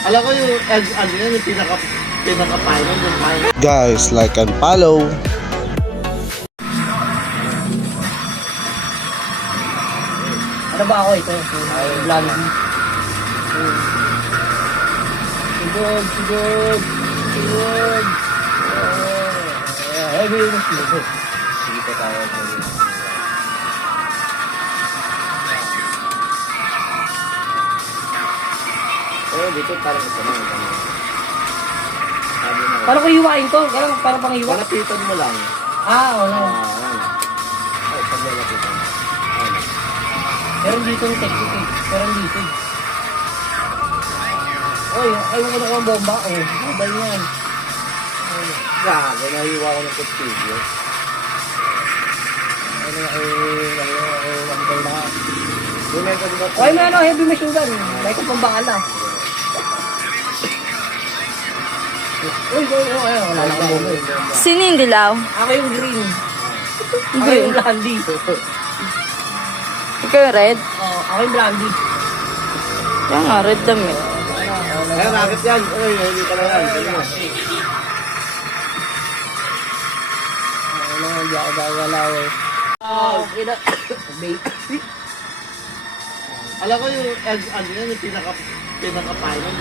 Alam ko yung egg, ano yun, yung pinaka-final, yung final. Guys, like and follow. Ano ba ako ito? Blondie. Sigod, sigod, sigod. Ay, may mas sigod. Sige pa tayo. Dito parang ito na. Paano ko hiwain to? Parang pang hiwa? Palapitan mo lang. Wala. Ay, paglalapitan. Meron dito yung technique eh. Meron dito eh. Oy, ayaw ko na kung bomba. Mabal yan. Gago, nahiwa ko ng kutsilyo. Okay, may heavy machine gun. May kong pambakala. Uy, wala na akong bomba eh. Sino yung dilaw? Ako yung green. Ako yung blondie. Ikaw yung red? Ako yung blondie. Kaya nga, red damit. Ay, bakit yan? Uy, hindi ka lang yan. Hindi ako gagalaw eh. Alam ko yung egg, ano yun, yung pinaka-final.